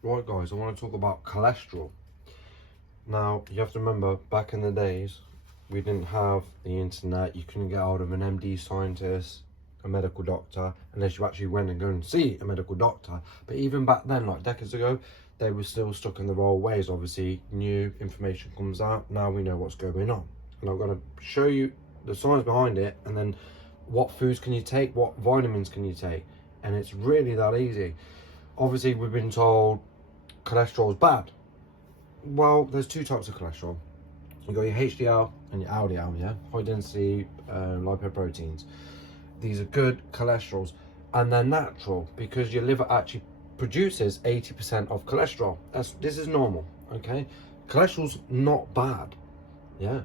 Right guys, I want to talk about cholesterol. Now, you have to remember, back in the days, we didn't have the internet. You couldn't get hold of an MD scientist, a medical doctor, unless you actually went and go and see a medical doctor. But even back then, like decades ago, they were still stuck in the old ways. Obviously, new information comes out. Now we know what's going on. And I'm going to show you the science behind it, and then what foods can you take, what vitamins can you take. And it's really that easy. Obviously, we've been told cholesterol is bad. Well, there's two types of cholesterol. You got your HDL and your LDL, yeah, high density lipoproteins. These are good cholesterols, and they're natural because your liver actually produces 80% of cholesterol. This is normal, okay? Cholesterol's not bad, yeah.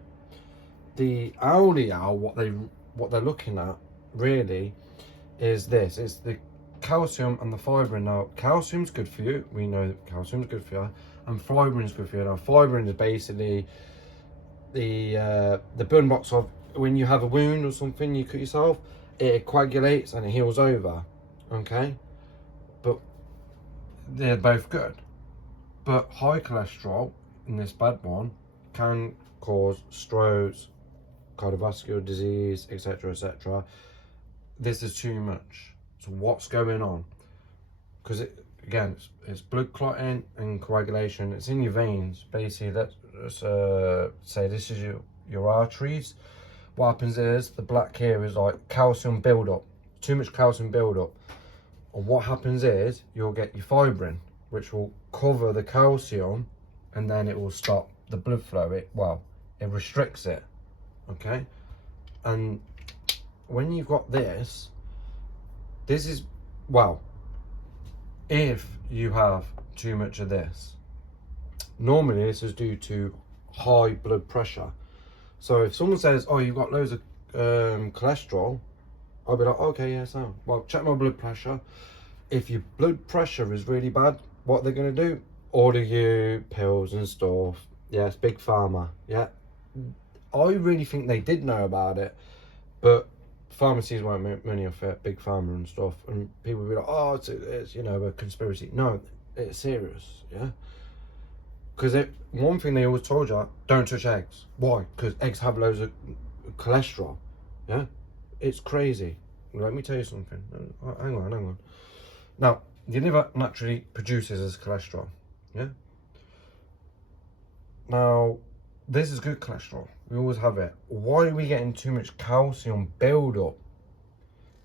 The LDL, what they're looking at really is this: it's the calcium and the fibrin. Now, calcium's good for you. We know that calcium's good for you, and fibrin's good for you. Now, fibrin is basically the building blocks of when you have a wound or something, you cut yourself, it coagulates and it heals over. Okay, but they're both good. But high cholesterol in this bad one can cause strokes, cardiovascular disease, etc., etc. This is too much. So what's going on? Because it's blood clotting and coagulation. It's in your veins. Basically, let's say this is your arteries. What happens is the black here is like calcium buildup. Too much calcium buildup. And what happens is you'll get your fibrin, which will cover the calcium, and then it will stop the blood flow. It restricts it. Okay, and when you've got this is if you have too much of this, normally this is due to high blood pressure. So if someone says, oh, you've got loads of cholesterol, I'll be like, okay, yeah, so well, check my blood pressure. If your blood pressure is really bad, what they're going to do, order you pills and stuff. Yes, big pharma. Yeah, I really think they did know about it, but pharmacies won't make money off it, big pharma and stuff, and people will be like, oh, it's a conspiracy. No, it's serious, yeah. Because one thing they always told you, don't touch eggs. Why? Because eggs have loads of cholesterol, yeah. It's crazy. Let me tell you something. Hang on. Now, your liver naturally produces this cholesterol, yeah. Now, this is good cholesterol. We always have it. Why are we getting too much calcium buildup?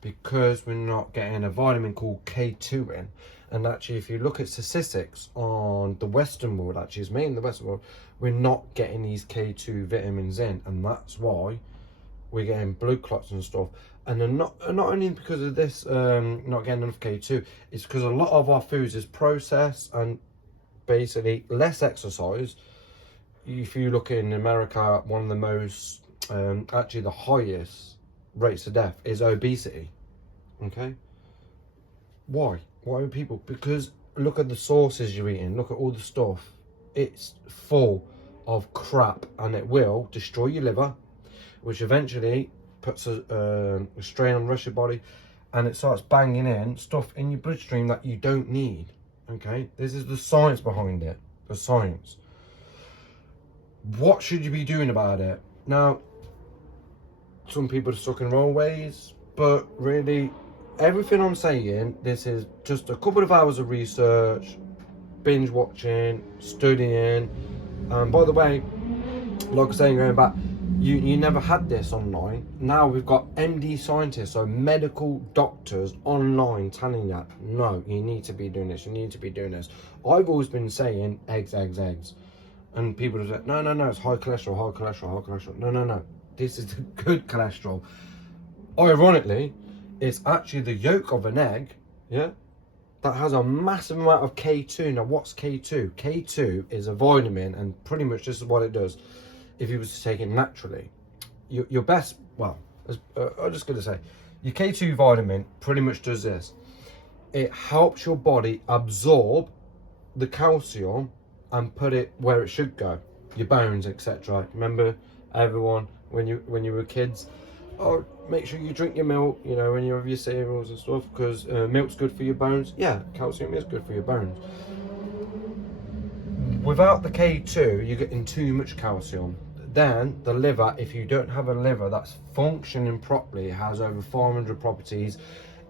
Because we're not getting a vitamin called K2 in. And actually, if you look at statistics on the Western world, actually, it's mainly the Western world, we're not getting these K2 vitamins in. And that's why we're getting blood clots and stuff. And then not only because of this, not getting enough K2, it's because a lot of our foods is processed and basically less exercise. If you look in America, one of the most, actually the highest rates of death is obesity. Okay, why are people? Because look at the sauces you're eating, look at all the stuff, it's full of crap, and it will destroy your liver, which eventually puts a strain on the rest of your body, and it starts banging in stuff in your bloodstream that you don't need. Okay, this is the science behind it, the science. What should you be doing about it? Now, some people are stuck in wrong ways, but really, everything I'm saying, this is just a couple of hours of research, binge watching, studying. And by the way, like I was saying, going back, you never had this online. Now we've got MD scientists, so medical doctors online telling you, no, you need to be doing this, you need to be doing this. I've always been saying eggs. And people are like, no, it's high cholesterol. No. This is the good cholesterol. Ironically, it's actually the yolk of an egg, yeah, that has a massive amount of K2. Now, what's K2? K2 is a vitamin, and pretty much this is what it does. If you was to take it naturally, your best, I'm just going to say, your K2 vitamin pretty much does this. It helps your body absorb the calcium and put it where it should go, your bones, etc. Remember, everyone, when you were kids, oh, make sure you drink your milk, when you have your cereals and stuff, because milk's good for your bones. Yeah, calcium is good for your bones. without the K2, you're getting too much calcium. Then the liver, if you don't have a liver that's functioning properly, it has over 400 properties,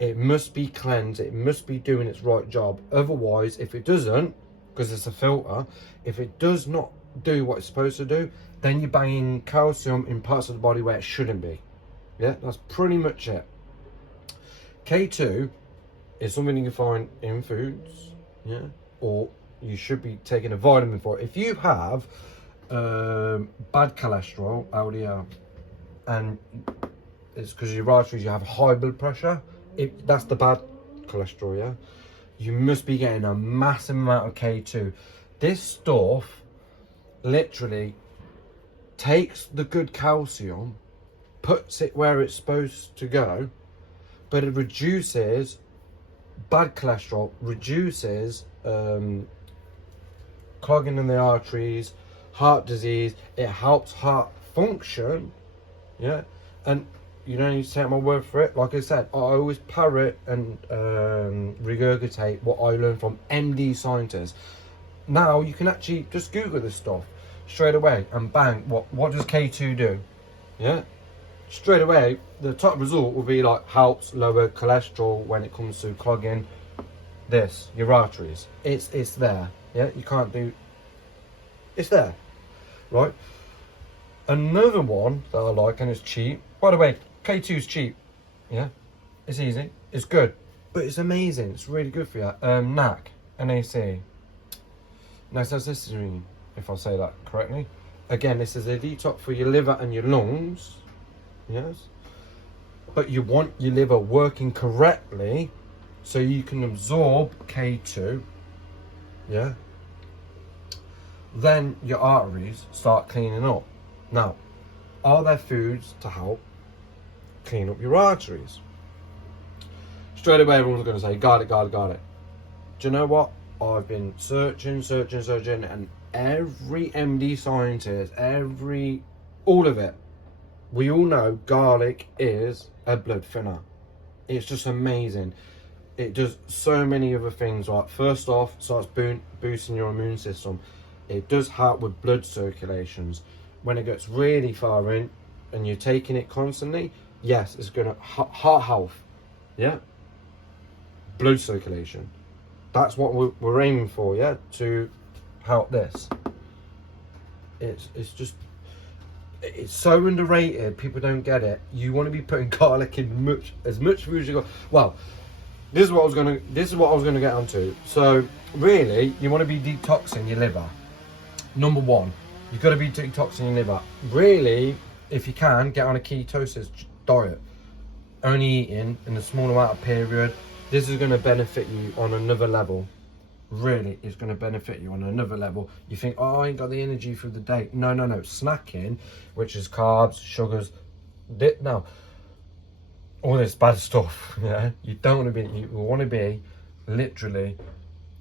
it must be cleansed, it must be doing its right job. Otherwise, if it doesn't, because it's a filter, if it does not do what it's supposed to do, then you're banging calcium in parts of the body where it shouldn't be. Yeah, that's pretty much it. K2 is something you can find in foods, yeah, or you should be taking a vitamin for it. If you have bad cholesterol, LDL, and it's because your arteries, you have high blood pressure, that's the bad cholesterol, yeah, you must be getting a massive amount of K2. This stuff literally takes the good calcium, puts it where it's supposed to go, but it reduces bad cholesterol, reduces clogging in the arteries, heart disease. It helps heart function, yeah. And you don't need to take my word for it. Like I said, I always parrot and regurgitate what I learned from MD scientists. Now you can actually just Google this stuff straight away and bang, what does K2 do? Yeah, straight away the top result will be like helps lower cholesterol when it comes to clogging your arteries. It's there. Yeah, you can't do, it's there, right? Another one that I like, and it's cheap, by the way, K2 is cheap, yeah, it's easy, it's good, but it's amazing, it's really good for you. NAC, NAC, niacin, if I say that correctly. Again, this is a detox for your liver and your lungs, yes, but you want your liver working correctly so you can absorb K2, yeah, then your arteries start cleaning up. Now, are there foods to help clean up your arteries? Straight away everyone's going to say, got it. Do you know what? I've been searching, and every MD scientist, all of it, we all know garlic is a blood thinner. It's just amazing. It does so many other things. Like, first off, starts boosting your immune system. It does help with blood circulations. When it gets really far in and you're taking it constantly, yes, it's gonna heart health, yeah, blood circulation. That's what we're aiming for, yeah, to help this. It's it's so underrated. People don't get it. You want to be putting garlic in as much food as you got. Well, this is what I was gonna get onto. So really, you want to be detoxing your liver. Number one, you've got to be detoxing your liver. Really, if you can, get on a ketosis diet. Only eating in a small amount of period. This is going to benefit you on another level. Really, it's going to benefit you on another level. You think, oh, I ain't got the energy for the day. No. Snacking, which is carbs, sugars, no, all this bad stuff. Yeah, you don't want to be. You want to be literally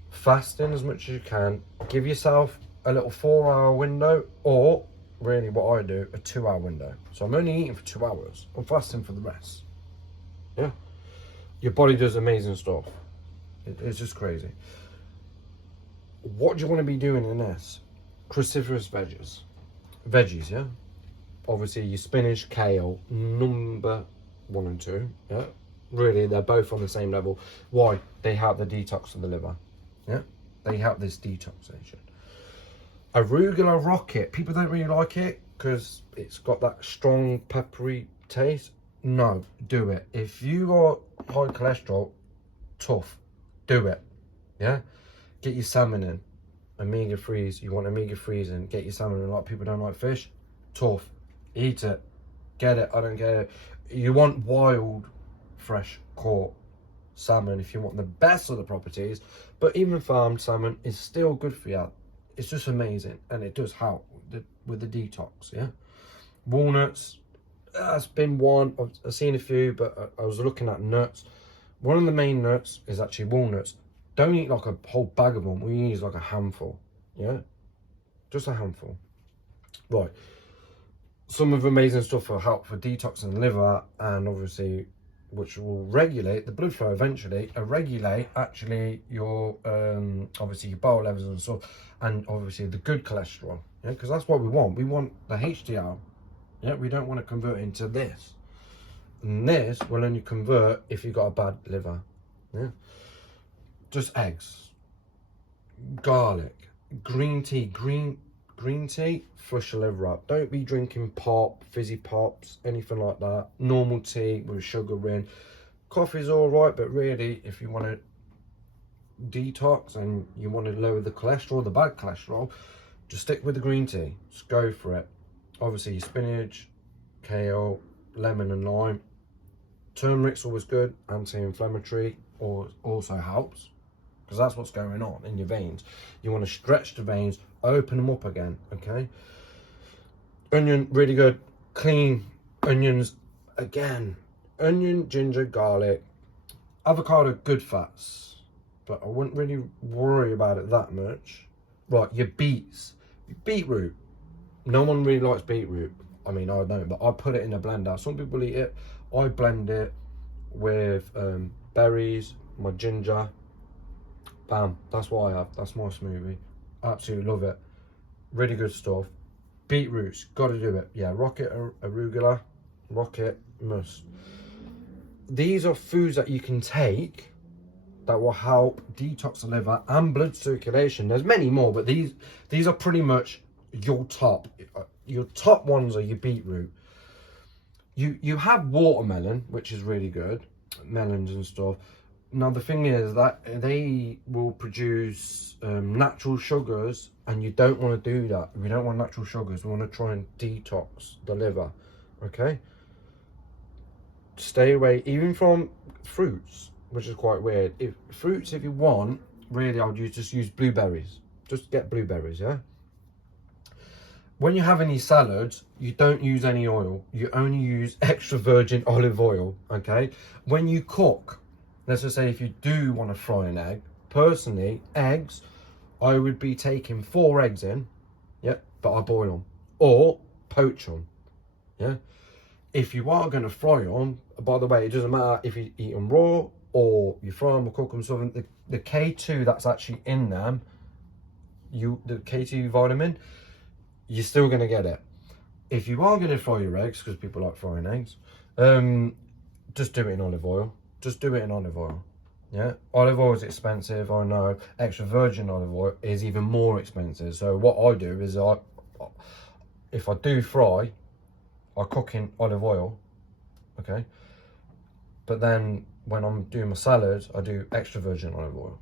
fasting as much as you can. Give yourself a little 4-hour window, or really what I do, a 2-hour window. So I'm only eating for 2 hours. I'm fasting for the rest. Yeah. Your body does amazing stuff. It's just crazy. What do you want to be doing in this? Cruciferous veggies, yeah? Obviously your spinach, kale, number 1 and 2, yeah? Really, they're both on the same level. Why? They help the detox of the liver, yeah? They help this detoxation. Arugula rocket, people don't really like it because it's got that strong peppery taste. No, do it. If you got high cholesterol, tough, do it. Yeah, get your salmon in, omega-3s. You want omega-3s in, get your salmon in. A lot of people don't like fish, tough, eat it, get it. I don't get it. You want wild, fresh caught salmon if you want the best of the properties, but even farmed salmon is still good for you. It's just amazing, and it does help with the detox, yeah? Walnuts, that's been one. I've seen a few, but I was looking at nuts. One of the main nuts is actually walnuts. Don't eat like a whole bag of them. We use like a handful, yeah? Just a handful. Right. Some of the amazing stuff for help for detoxing the liver, and obviously which will regulate the blood flow eventually, and regulate actually your obviously your bile levels and stuff, and obviously the good cholesterol. Yeah, because that's what we want. We want the HDL. Yeah, we don't want to convert into this. And this will only convert if you've got a bad liver. Yeah. Just eggs, garlic, green tea. Green tea, flush your liver up. Don't be drinking pop, fizzy pops, anything like that. Normal tea with sugar in. Coffee's all right, but really, if you want to detox and you want to lower the cholesterol, the bad cholesterol, just stick with the green tea. Just go for it. Obviously, your spinach, kale, lemon and lime. Turmeric's always good, anti-inflammatory, or also helps, because that's what's going on in your veins. You want to stretch the veins, open them up again, okay? Onion, really good. Clean onions, again. Onion, ginger, garlic. Avocado, good fats, but I wouldn't really worry about it that much. Right, your beets. Beetroot. No one really likes beetroot. I mean, I don't, but I put it in a blender. Some people eat it. I blend it with berries, my ginger. Bam, that's what I have. That's my smoothie. Absolutely love it. Really good stuff. Beetroots, got to do it. Yeah, rocket arugula, rocket must. These are foods that you can take that will help detox the liver and blood circulation. There's many more, but these are pretty much your top. Your top ones are your beetroot. You have watermelon, which is really good, melons and stuff. Now the thing is that they will produce natural sugars, and you don't want to do that. We don't want natural sugars. We want to try and detox the liver. Okay. Stay away even from fruits, which is quite weird. If you want, really, I would just use blueberries. Just get blueberries, yeah. When you have any salads, you don't use any oil. You only use extra virgin olive oil, okay? When you cook, let's just say if you do want to fry an egg, personally, eggs, I would be taking 4 eggs in, yeah, but I boil them or poach them, yeah. If you are going to fry them, by the way, it doesn't matter if you eat them raw or you fry them or cook them. So the K2 that's actually in them, the K2 vitamin, you're still going to get it. If you are going to fry your eggs, because people like frying eggs, just do it in olive oil. Just do it in olive oil. Yeah, olive oil is expensive, I know. Extra virgin olive oil is even more expensive. So what I do is if I do fry, I cook in olive oil, okay? But then when I'm doing my salads, I do extra virgin olive oil.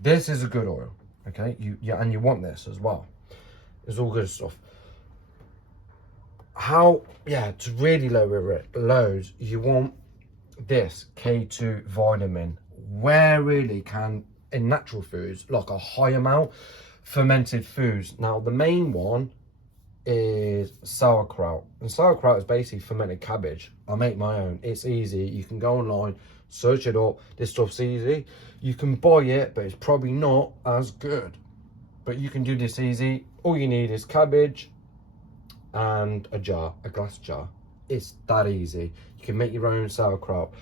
This is a good oil, okay? And you want this as well. It's all good stuff. To really lower it, loads, you want this K2 vitamin, where really can, in natural foods, like a high amount, fermented foods. Now, the main one is sauerkraut, and sauerkraut is basically fermented cabbage. I make my own. It's easy. You can go online, search it up. This stuff's easy. You can buy it, but it's probably not as good. But you can do this easy. All you need is cabbage and a glass jar. It's that easy. You can make your own sauerkraut.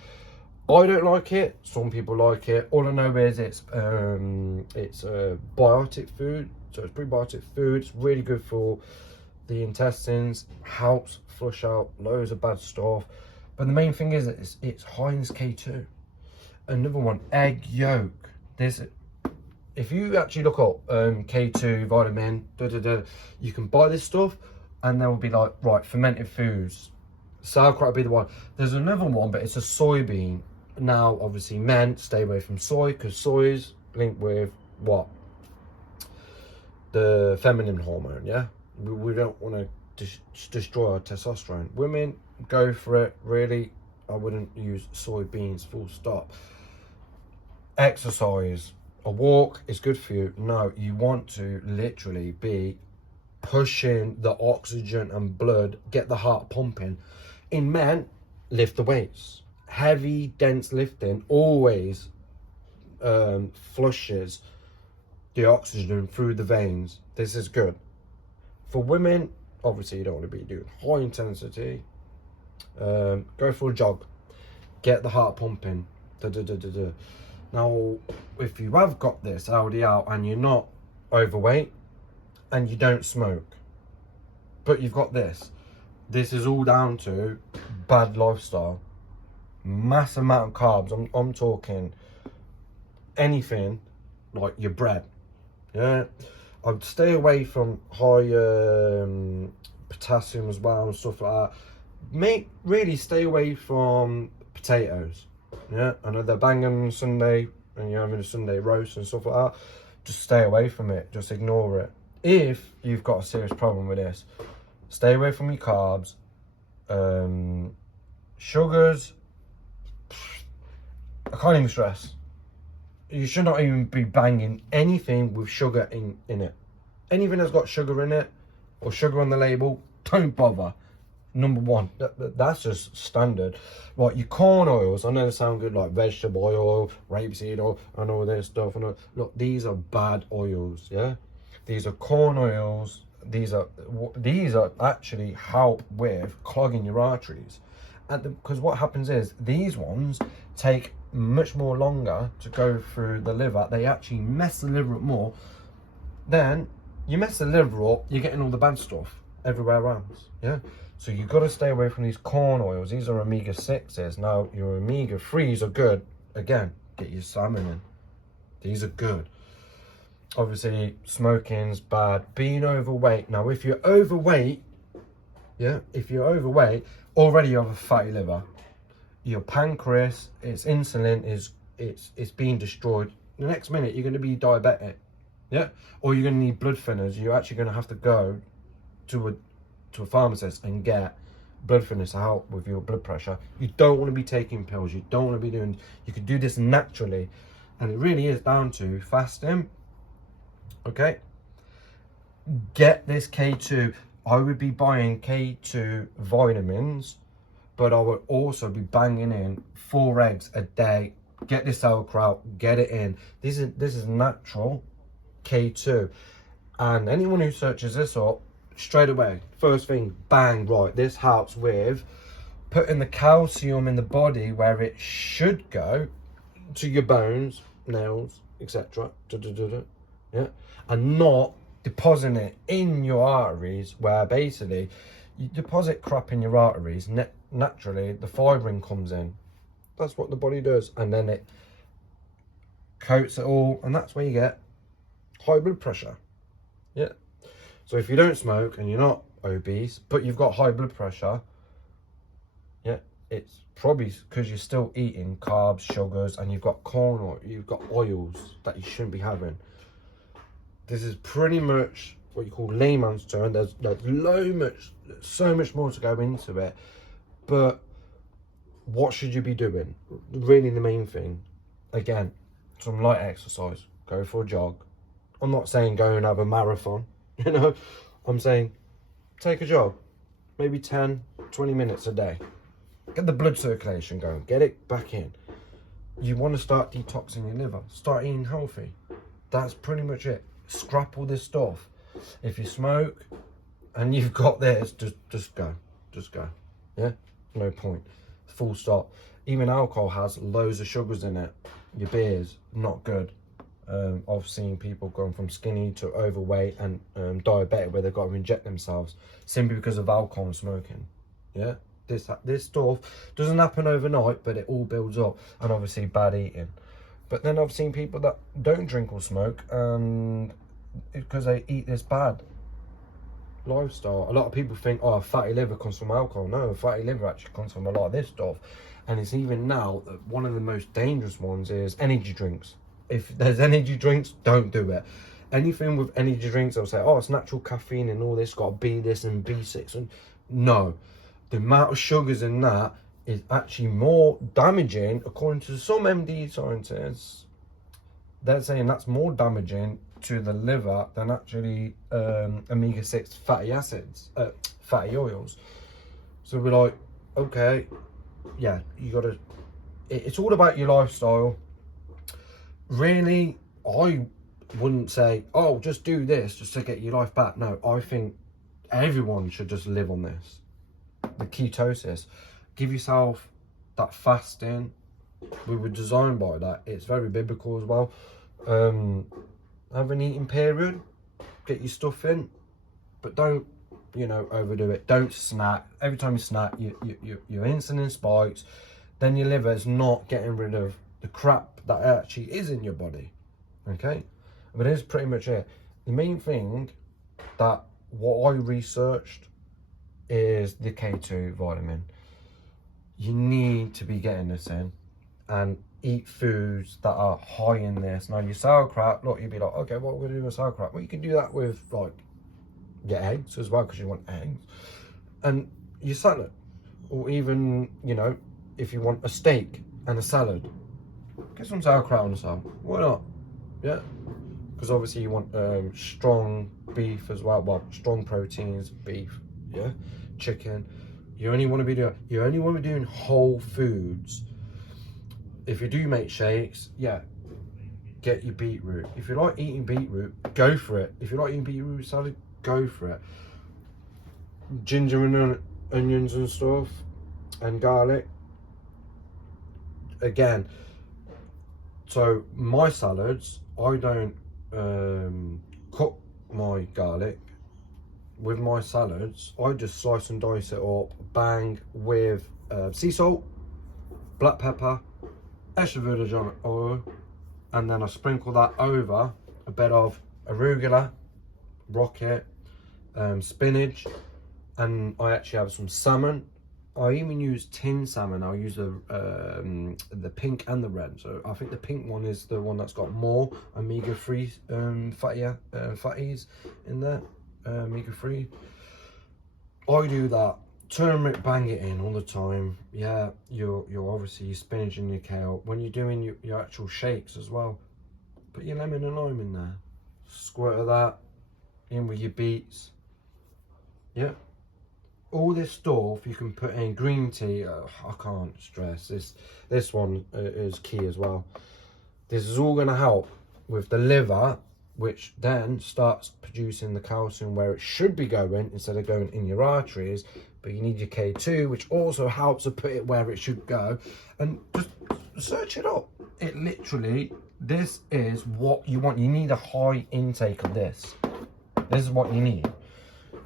I don't like it. Some people like it. All I know is it's a biotic food, so it's prebiotic food. It's really good for the intestines. Helps flush out loads of bad stuff. But the main thing is it's high in K2. Another one, egg yolk. If you actually look up K2 vitamin, you can buy this stuff, and there will be like, right, fermented foods. Sauerkraut would be the one. There's another one, but it's a soybean. Now, obviously, men, stay away from soy, because soy is linked with what? The feminine hormone, yeah? We don't want to destroy our testosterone. Women, go for it, really. I wouldn't use soybeans, full stop. Exercise. A walk is good for you. No, you want to literally be pushing the oxygen and blood, get the heart pumping. In men, lift the weights. Heavy, dense lifting always flushes the oxygen through the veins. This is good. For women, obviously you don't want to be doing high intensity. Go for a jog. get the heart pumping. Now, if you have got this LDL and you're not overweight and you don't smoke, but you've got this is all down to bad lifestyle. Massive amount of carbs. I'm talking anything like your bread. Yeah, I'd stay away from high potassium as well and stuff like that. Really stay away from potatoes. Yeah, I know they're banging on Sunday and you're having a Sunday roast and stuff like that. Just stay away from it. Just ignore it. If you've got a serious problem with this, stay away from your carbs. Sugars, I can't even stress. You should not even be banging anything with sugar in it. Anything that's got sugar in it or sugar on the label, don't bother. Number one, that's just standard. Right, your corn oils, I know they sound good, like vegetable oil, rapeseed oil, and all this stuff. And look, these are bad oils, yeah? These are corn oils. These are actually help with clogging your arteries. Because what happens is, these ones take much more longer to go through the liver. They actually mess the liver up more. Then, you mess the liver up, you're getting all the bad stuff everywhere around, yeah? So you've got to stay away from these corn oils. These are omega-6s. Now, your omega-3s are good. Again, get your salmon in. These are good. Obviously, smoking's bad. Being overweight. Now, if you're overweight, yeah, if you're overweight, already you have a fatty liver. Your pancreas, its insulin it's being destroyed. The next minute, you're going to be diabetic, yeah? Or you're going to need blood thinners. You're actually going to have to go to a pharmacist and get blood thinners to help with your blood pressure. You don't want to be taking pills. You don't want to be doing, you can do this naturally. And it really is down to fasting. Okay, get this K2. I would be buying K2 vitamins, but I would also be banging in 4 eggs a day. Get this sauerkraut, get it in. This is natural K2. And anyone who searches this up, straight away, first thing, bang, right, this helps with putting the calcium in the body where it should go, to your bones, nails, etc. Yeah, and not depositing it in your arteries, where basically you deposit crap in your arteries, naturally the fibrin comes in. That's what the body does, and then it coats it all, and that's where you get high blood pressure. Yeah, so if you don't smoke and you're not obese but you've got high blood pressure, yeah, it's probably because you're still eating carbs, sugars, and you've got corn oil, you've got oils that you shouldn't be having. This is pretty much what you call layman's term. There's so much more to go into it. But what should you be doing? Really the main thing, again, some light exercise. Go for a jog. I'm not saying go and have a marathon, you know. I'm saying take a jog. Maybe 10, 20 minutes a day. Get the blood circulation going. Get it back in. You want to start detoxing your liver. Start eating healthy. That's pretty much it. Scrap all this stuff. If you smoke and you've got this, just go. Yeah, no point. Full stop. Even alcohol has loads of sugars in it. Your beer's not good. I've seen people going from skinny to overweight and diabetic, where they've got to inject themselves simply because of alcohol and smoking. Yeah, this stuff doesn't happen overnight, but it all builds up. And obviously bad eating. But then I've seen people that don't drink or smoke, and because they eat this bad lifestyle. A lot of people think, oh, fatty liver comes from alcohol. No, fatty liver actually comes from a lot of this stuff. And it's even now that one of the most dangerous ones is energy drinks. If there's energy drinks, don't do it. Anything with energy drinks, they'll say, oh, it's natural caffeine and all this, got B this and B6. And no, the amount of sugars in that is actually more damaging, according to some MD scientists. They're saying that's more damaging to the liver than actually omega-6 fatty acids, fatty oils. So we're like, okay, yeah, you gotta, it's all about your lifestyle. Really, I wouldn't say, oh, just do this just to get your life back. No, I think everyone should just live on this. The ketosis. Give yourself that fasting, we were designed by that. It's very biblical as well. Have an eating period, get your stuff in, but don't, you know, overdo it. Don't snack. Every time you snack, your insulin spikes. Then your liver's not getting rid of the crap that actually is in your body. Okay, but it's pretty much it. The main thing that what I researched is the K2 vitamin. You need to be getting this in and eat foods that are high in this. Now your sauerkraut, look, you'd be like, okay, what are we gonna do with sauerkraut? Well, you can do that with like your eggs as well, because you want eggs, and your salad, or even, you know, if you want a steak and a salad, get some sauerkraut on the side. Why not? Yeah, because obviously you want strong beef as well. Well, strong proteins, beef, yeah, chicken. You only want to be doing whole foods. If you do make shakes, yeah, get your beetroot. If you like eating beetroot, go for it. If you like eating beetroot salad, go for it. Ginger and onions and stuff, and garlic. Again, so my salads, I don't cook my garlic. With my salads, I just slice and dice it up, bang, with sea salt, black pepper, extra virgin oil, and then I sprinkle that over a bit of arugula, rocket, spinach, and I actually have some salmon. I even use tin salmon. I'll use the pink and the red. So I think the pink one is the one that's got more omega-3 fatties in there. Omega-3. I do that. Turmeric, bang it in all the time. Yeah, you're obviously your spinach and your kale. When you're doing your actual shakes as well, put your lemon and lime in there. Squirt of that in with your beets. Yeah. All this stuff you can put in green tea. I can't stress this one is key as well. This is all going to help with the liver, which then starts producing the calcium where it should be going instead of going in your arteries. But you need your K2, which also helps to put it where it should go. And just search it up. It literally, this is what you want. You need a high intake of this. This is what you need.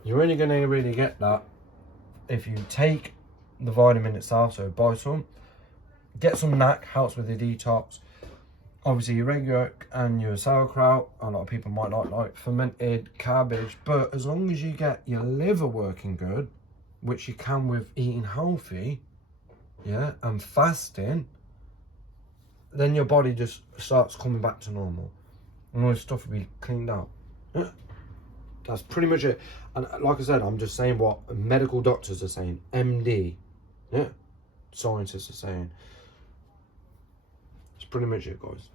You're only going to really get that if you take the vitamin itself. So buy some, get some NAC, helps with the detox. Obviously your egg yolk and your sauerkraut, a lot of people might not like fermented cabbage, but as long as you get your liver working good, which you can with eating healthy, yeah, and fasting, then your body just starts coming back to normal and all this stuff will be cleaned out. Yeah. That's pretty much it. And like I said, I'm just saying what medical doctors are saying, MD, yeah, scientists are saying. That's pretty much it, guys.